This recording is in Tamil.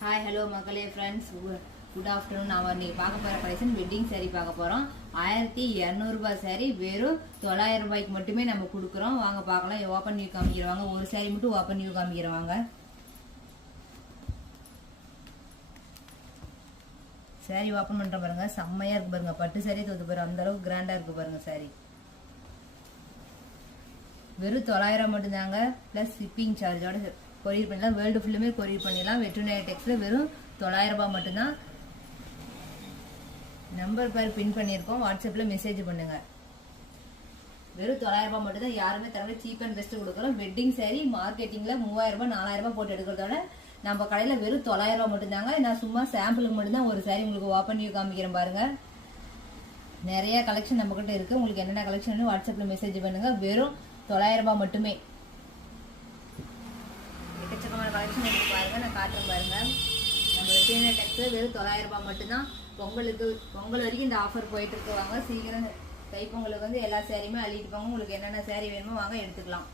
ஹாய் ஹலோ மக்களே ஃப்ரெண்ட்ஸ், குட் ஆஃப்டர்நூன். நாம் இன்னைக்கு பார்க்க போகிற கலெக்ஷன் வெட்டிங் சாரீ பார்க்க போகிறோம். 1200 சாரீ வெறும் 900 ரூபாய்க்கு மட்டுமே நம்ம கொடுக்குறோம். வாங்க பார்க்கலாம். ஓப்பன் வியூ காமிக்கிறவாங்க. ஒரு சாரீ மட்டும் ஓப்பன் வியூ காமிக்கிறவாங்க. சாரீ ஓப்பன் பண்ணுற பாருங்க, செம்மையாக இருக்கு பாருங்க. பட்டு சாரீ தோத்து பாருங்க, அந்த அளவுக்கு கிராண்டாக இருக்கு பாருங்க. சாரீ வெறும் 900 மட்டும்தாங்க. ப்ளஸ் ஷிப்பிங் சார்ஜோட கொரியர் பண்ணலாம். வேர்ல்டு ஃபுல்லுமே கொரியர் பண்ணிடலாம். வெட்டுநேரி டெக்ஸில் வெறும் 900 ரூபாய் மட்டும்தான். நம்பர் பேர் பின் பண்ணியிருக்கோம், வாட்ஸ்அப்பில் மெசேஜ் பண்ணுங்க. வெறும் 900 ரூபாய் மட்டும்தான். யாருமே தரவே சீப் அண்ட் பெஸ்ட் கொடுக்குறோம். வெட்டிங் சாரீ மார்க்கெட்டிங்கில் 3000 ரூபாய் 4000 ரூபாய் போட்டு எடுக்கிறதோட நம்ம கடையில் வெறும் 900 ரூபாய் மட்டும்தாங்க. நான் சும்மா சாம்பிளுக்கு மட்டும்தான் ஒரு சாரீ உங்களுக்கு ஓப்பன் வியூ காமிக்கிறேன் பாருங்க. நிறைய கலெக்ஷன் நம்ம கிட்ட இருக்கு. உங்களுக்கு என்னென்ன கலெக்ஷன் வாட்ஸ்அப்பில் மெசேஜ் பண்ணுங்க. வெறும் 900 ரூபாய் மட்டுமே. எக்கச்சக்கமான கலெக்ஷன் எடுத்து பாருங்க, நான் காட்டுறேன் பாருங்க. நம்ம வெட்டின டெக்ஸ்ல வெறும் 900 ரூபாய் மட்டும்தான். பொங்கல் வரைக்கும் இந்த ஆஃபர் போயிட்டு இருக்கு. வாங்க சீக்கிரம் தைப்பொங்கலுக்கு வந்து எல்லா சாரியுமே அள்ளிட்டு போங்க. உங்களுக்கு என்னென்ன சாரி வேணுமோ வாங்க எடுத்துக்கலாம்.